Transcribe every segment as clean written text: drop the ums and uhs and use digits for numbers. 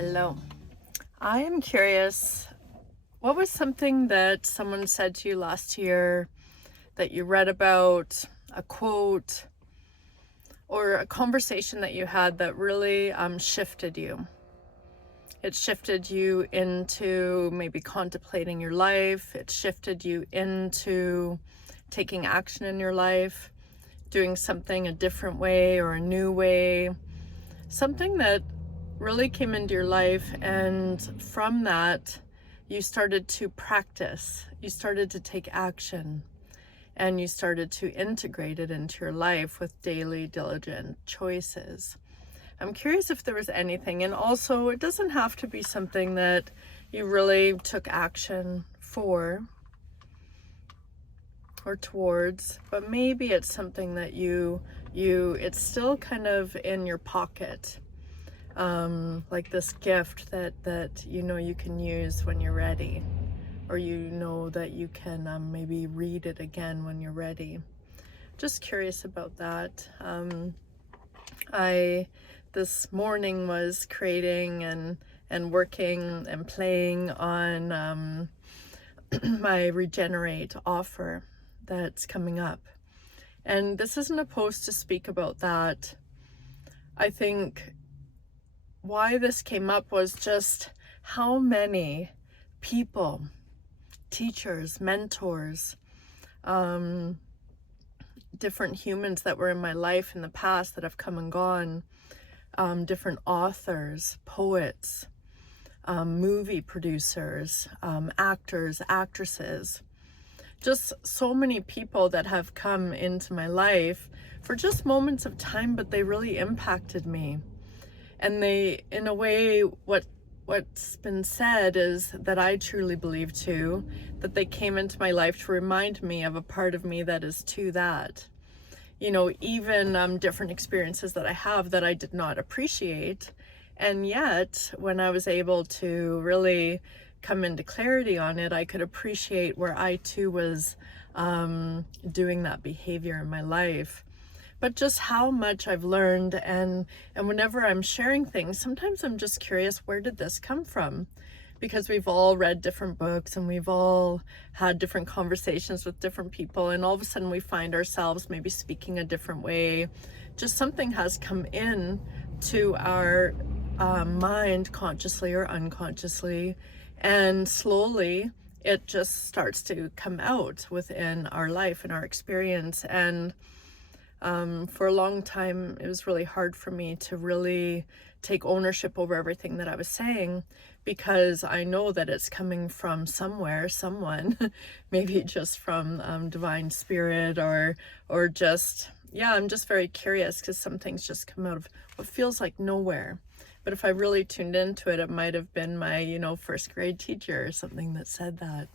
Hello. I am curious, what was something that someone said to you last year that you read about, a quote, or a conversation that you had that really shifted you? It shifted you into maybe contemplating your life. It shifted you into taking action in your life, doing something a different way or a new way. Something that really came into your life, and from that you started to practice, you started to take action, and you started to integrate it into your life with daily diligent choices. I'm curious if there was anything, and also it doesn't have to be something that you really took action for or towards, but maybe it's something that it's still kind of in your pocket, like this gift that you can use when you're ready, or that you can maybe read it again when you're ready. Just curious about that. I this morning was creating and working and playing on my regenerate offer that's coming up, and this isn't a post to speak about that. I think why this came up was just how many people, teachers, mentors, different humans that were in my life in the past that have come and gone, different authors, poets, movie producers, actors, actresses, just so many people that have come into my life for just moments of time, but they really impacted me. And they, in a way, what's been said is that I truly believe too, that they came into my life to remind me of a part of me that is to that. Even different experiences that I have that I did not appreciate. And yet, when I was able to really come into clarity on it, I could appreciate where I too was doing that behavior in my life. But just how much I've learned, and whenever I'm sharing things, sometimes I'm just curious, where did this come from? Because we've all read different books and we've all had different conversations with different people, and all of a sudden we find ourselves maybe speaking a different way. Just something has come in to our mind, consciously or unconsciously, and slowly it just starts to come out within our life and our experience. And for a long time, it was really hard for me to really take ownership over everything that I was saying, because I know that it's coming from somewhere, someone, maybe just from divine spirit, or just, yeah, I'm just very curious, because some things just come out of what feels like nowhere. But if I really tuned into it, it might have been my, first grade teacher or something that said that.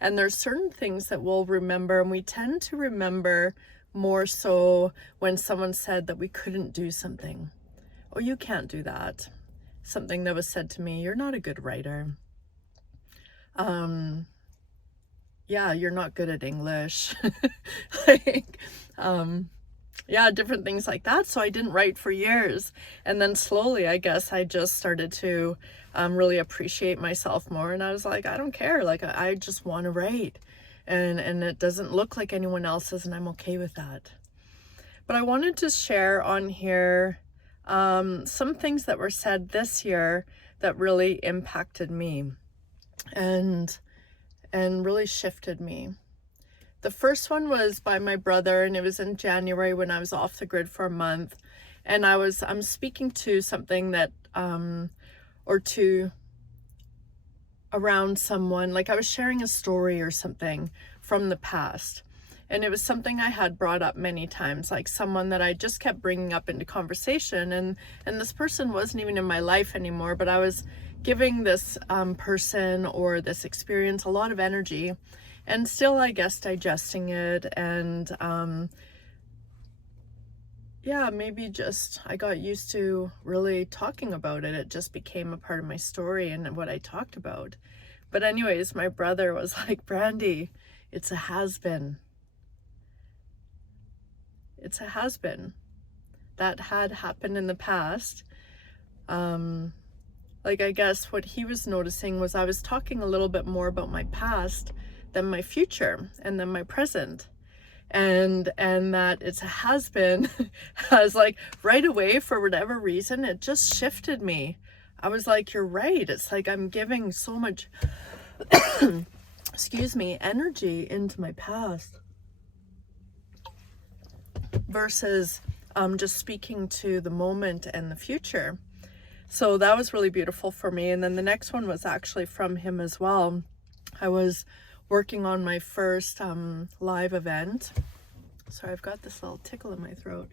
And there's certain things that we'll remember, and we tend to remember more so when someone said that we couldn't do something. Oh, you can't do that. Something that was said to me, you're not a good writer. Yeah, you're not good at English. like, yeah, different things like that. So I didn't write for years. And then slowly, I guess, I just started to really appreciate myself more. And I was like, I don't care. Like, I just want to write. And it doesn't look like anyone else's, and I'm okay with that. But I wanted to share on here some things that were said this year that really impacted me and really shifted me. The first one was by my brother, and it was in January when I was off the grid for a month. And I'm speaking to something that, around someone, like I was sharing a story or something from the past. And it was something I had brought up many times, like someone that I just kept bringing up into conversation. And this person wasn't even in my life anymore, but I was giving this person or this experience a lot of energy, and still, I guess, digesting it. And yeah, maybe just I got used to really talking about it. It just became a part of my story and what I talked about. But anyways, my brother was like, Brandy, it's a has-been. It's a has-been. That had happened in the past. like, I guess what he was noticing was I was talking a little bit more about my past than my future and then my present. And that it has been, has like right away, for whatever reason, it just shifted me. I was like, you're right. It's like I'm giving so much, excuse me, energy into my past versus just speaking to the moment and the future. So that was really beautiful for me. And then the next one was actually from him as well. I was working on my first live event. Sorry, I've got this little tickle in my throat.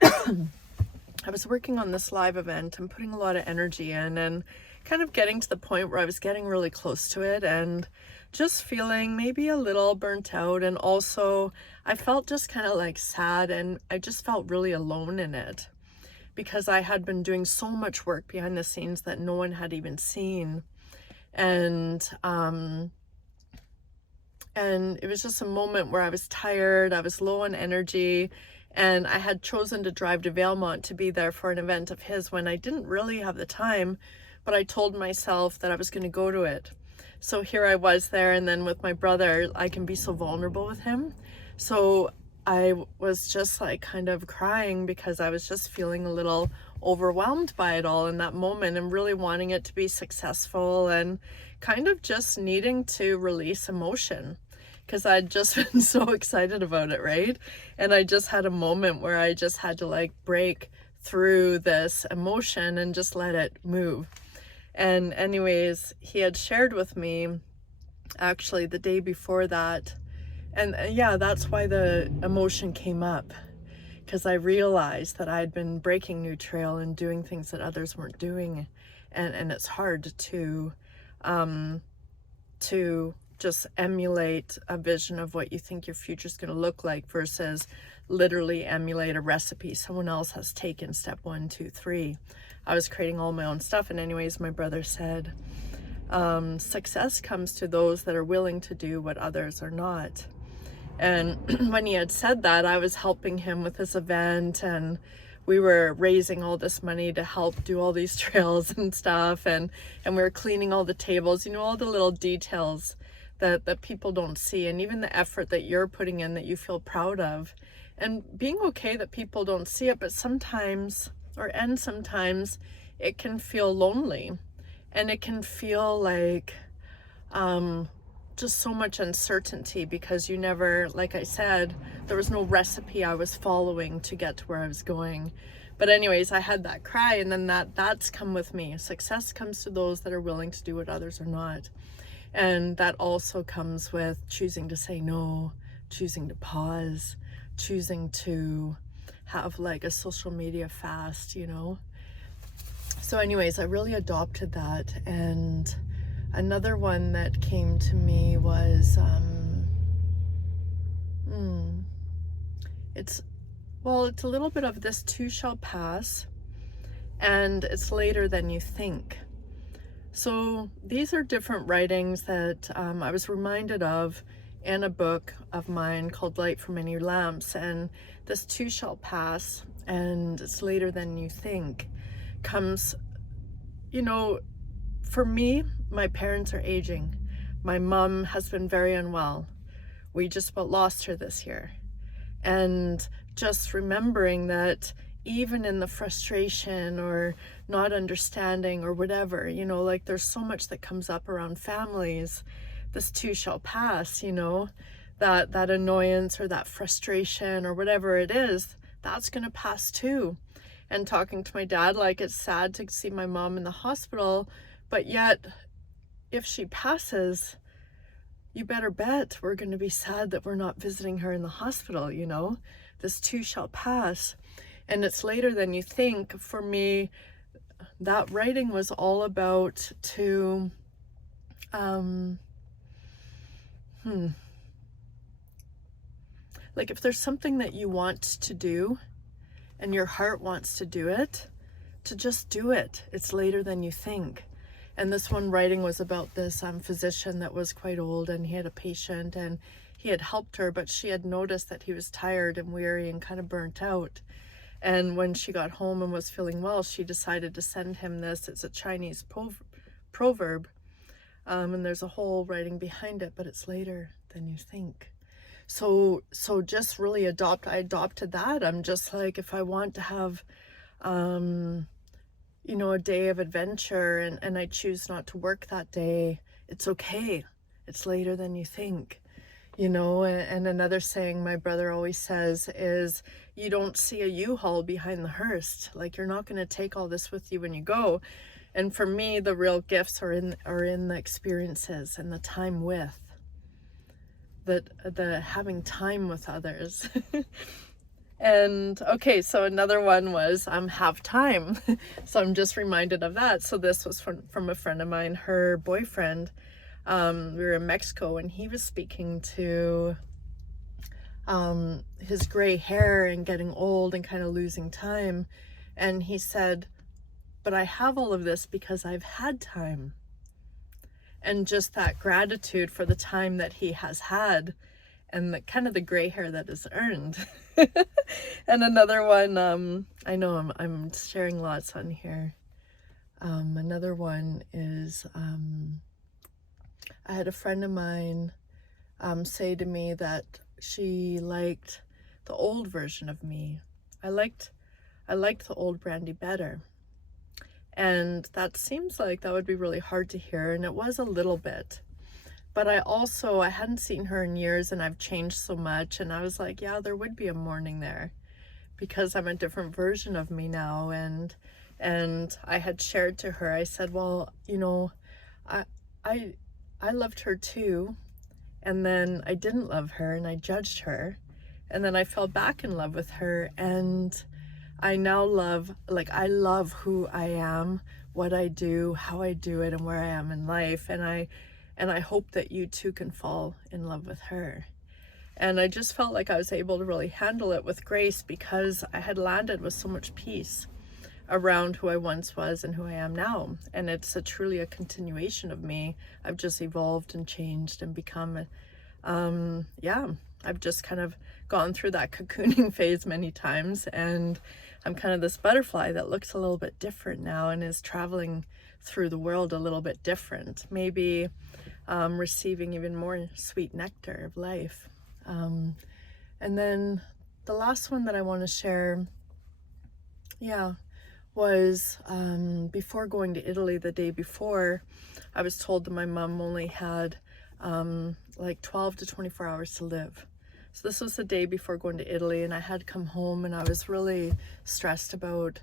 I was working on this live event and putting a lot of energy in and kind of getting to the point where I was getting really close to it and just feeling maybe a little burnt out. And also I felt just kind of like sad, and I just felt really alone in it because I had been doing so much work behind the scenes that no one had even seen. And it was just a moment where I was tired, I was low on energy, and I had chosen to drive to Valemont to be there for an event of his when I didn't really have the time, but I told myself that I was going to go to it. So here I was there, and then with my brother, I can be so vulnerable with him. So I was just like kind of crying because I was just feeling a little overwhelmed by it all in that moment and really wanting it to be successful and kind of just needing to release emotion because I'd just been so excited about it, right? And I just had a moment where I just had to like break through this emotion and just let it move. And anyways, he had shared with me actually the day before that. And yeah, that's why the emotion came up, because I realized that I'd been breaking new trail and doing things that others weren't doing. And it's hard to just emulate a vision of what you think your future is going to look like versus literally emulate a recipe someone else has taken step 1, 2, 3. I was creating all my own stuff. And anyways, my brother said, success comes to those that are willing to do what others are not. And when he had said that, I was helping him with this event, and we were raising all this money to help do all these trails and stuff, and we were cleaning all the tables, you know, all the little details that people don't see, and even the effort that you're putting in that you feel proud of, and being okay that people don't see it. But sometimes it can feel lonely, and it can feel like just so much uncertainty because you never, like I said, there was no recipe I was following to get to where I was going. But anyways, I had that cry, and then that's come with me. Success comes to those that are willing to do what others are not. And that also comes with choosing to say no, choosing to pause, choosing to have like a social media fast, you know. So anyways, I really adopted that. And another one that came to me was it's a little bit of this too shall pass, and it's later than you think. So these are different writings that I was reminded of in a book of mine called Light from Many Lamps. And this too shall pass and it's later than you think comes, you know, for me, my parents are aging. My mom has been very unwell. We just about lost her this year. And just remembering that even in the frustration or not understanding or whatever, you know, like there's so much that comes up around families. This too shall pass, you know, that annoyance or that frustration or whatever it is, that's going to pass too. And talking to my dad, like, it's sad to see my mom in the hospital, but yet if she passes, you better bet we're going to be sad that we're not visiting her in the hospital, you know. This too shall pass. And it's later than you think. For me, that writing was all about to like, if there's something that you want to do and your heart wants to do it, to just do it. It's later than you think. And this one writing was about this physician that was quite old, and he had a patient and he had helped her, but she had noticed that he was tired and weary and kind of burnt out. And when she got home and was feeling well, she decided to send him this. It's a Chinese proverb, and there's a whole writing behind it, but it's later than you think. So just really I adopted that. I'm just like, if I want to have, you know, a day of adventure, and I choose not to work that day, it's okay. It's later than you think. You know, and another saying my brother always says is, you don't see a U-Haul behind the hearse. Like, you're not going to take all this with you when you go. And for me, the real gifts are in the experiences and the time with, the having time with others. And okay, so another one was have time. So I'm just reminded of that. So this was from a friend of mine, her boyfriend. We were in Mexico, and he was speaking to his gray hair and getting old and kind of losing time. And he said, but I have all of this because I've had time. And just that gratitude for the time that he has had, and the kind of the gray hair that is earned. And another one, I know I'm sharing lots on here. Another one is, I had a friend of mine say to me that she liked the old version of me. I liked the old Brandy better. And that seems like that would be really hard to hear, and it was a little bit. But I hadn't seen her in years, and I've changed so much, and I was like, yeah, there would be a mourning there, because I'm a different version of me now. And I had shared to her, I said, well, you know, I loved her too, and then I didn't love her, and I judged her, and then I fell back in love with her, and I now love who I am, what I do, how I do it, and where I am in life. And I hope that you too can fall in love with her. And I just felt like I was able to really handle it with grace, because I had landed with so much peace around who I once was and who I am now. And it's truly a continuation of me. I've just evolved and changed and become, I've just kind of gone through that cocooning phase many times, and I'm kind of this butterfly that looks a little bit different now and is traveling through the world a little bit different, maybe receiving even more sweet nectar of life. And then the last one that I want to share, was before going to Italy, the day before, I was told that my mom only had like 12 to 24 hours to live. So this was the day before going to Italy, and I had come home, and I was really stressed about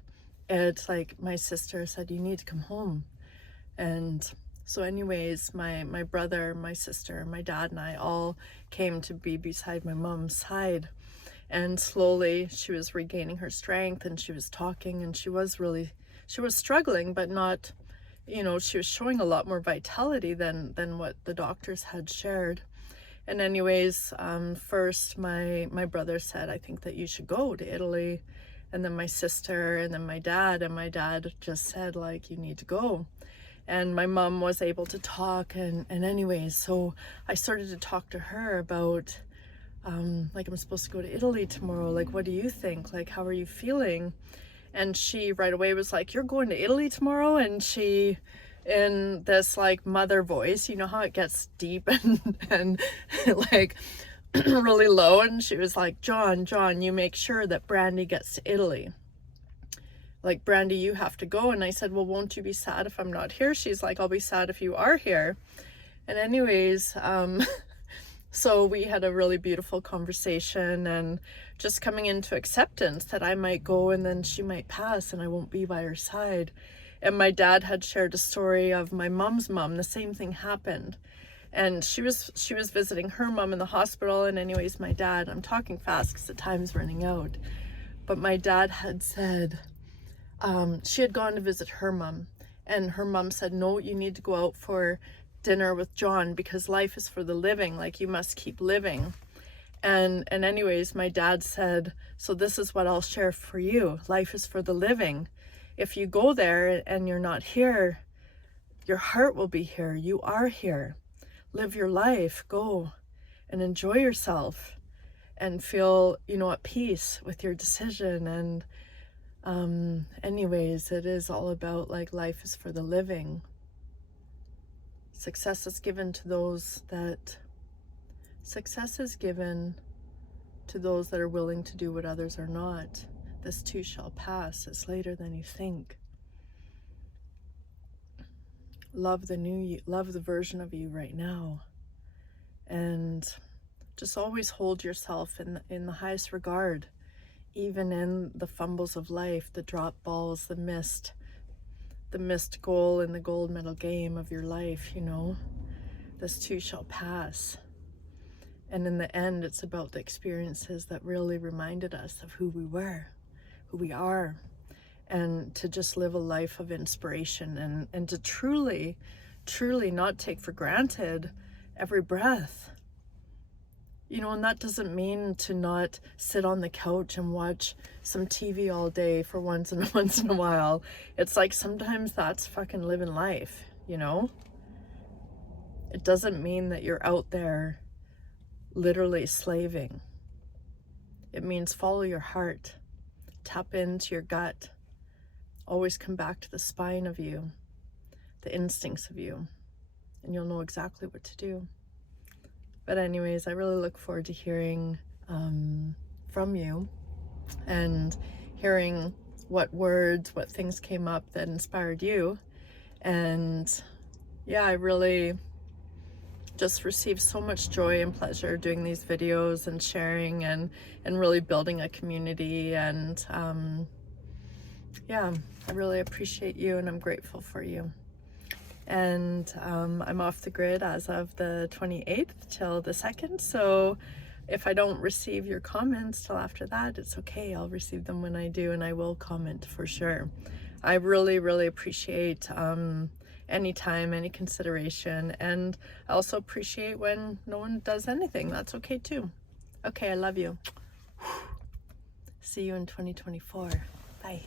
it. Like, my sister said, you need to come home. And so anyways, my brother, my sister, my dad, and I all came to be beside my mom's side. And slowly she was regaining her strength, and she was talking, and she was struggling, but not, you know, she was showing a lot more vitality than what the doctors had shared. And anyways, first my brother said, I think that you should go to Italy. And then my sister, and then my dad just said, like, you need to go. And my mom was able to talk, and anyways, so I started to talk to her about, like, I'm supposed to go to Italy tomorrow. Like, what do you think? Like, how are you feeling? And she right away was like, you're going to Italy tomorrow? And she, in this like mother voice, you know how it gets deep and like really low, and she was like, John, you make sure that Brandy gets to Italy. Like, Brandy, you have to go. And I said, well, won't you be sad if I'm not here? She's like, I'll be sad if you are here. And anyways, so we had a really beautiful conversation, and just coming into acceptance that I might go, and then she might pass, and I won't be by her side. And my dad had shared a story of my mom's mom. The same thing happened. And she was visiting her mom in the hospital. And anyways, my dad, I'm talking fast because the time's running out. But my dad had said, she had gone to visit her mom. And her mom said, no, you need to go out for dinner with John, because life is for the living. Like, you must keep living. And anyways, my dad said, so this is what I'll share for you. Life is for the living. If you go there and you're not here, your heart will be here. You are here. Live your life. Go and enjoy yourself. and feel, you know, at peace with your decision. And anyways, it is all about, like, life is for the living. Success is given to those that are willing to do what others are not. This too shall pass. It's later than you think. Love the new you, love the version of you right now, and just always hold yourself in the highest regard, even in the fumbles of life, the drop balls, the missed goal in the gold medal game of your life. You know, this too shall pass. And in the end, it's about the experiences that really reminded us of who we were, who we are, and to just live a life of inspiration, and to truly, truly not take for granted every breath. You know, and that doesn't mean to not sit on the couch and watch some TV all day for once in a while. It's like sometimes that's fucking living life, you know? It doesn't mean that you're out there literally slaving. It means follow your heart, tap into your gut, always come back to the spine of you, the instincts of you, and you'll know exactly what to do. But anyways, I really look forward to hearing from you and hearing what words, what things came up that inspired you. And yeah, I really just received so much joy and pleasure doing these videos and sharing and really building a community. And yeah, I really appreciate you, and I'm grateful for you. And I'm off the grid as of the 28th till the 2nd, so if I don't receive your comments till after that, it's okay. I'll receive them when I do, and I will comment for sure. I really, really appreciate any time, any consideration, and I also appreciate when no one does anything. That's okay too. Okay, I love you. See you in 2024. Bye.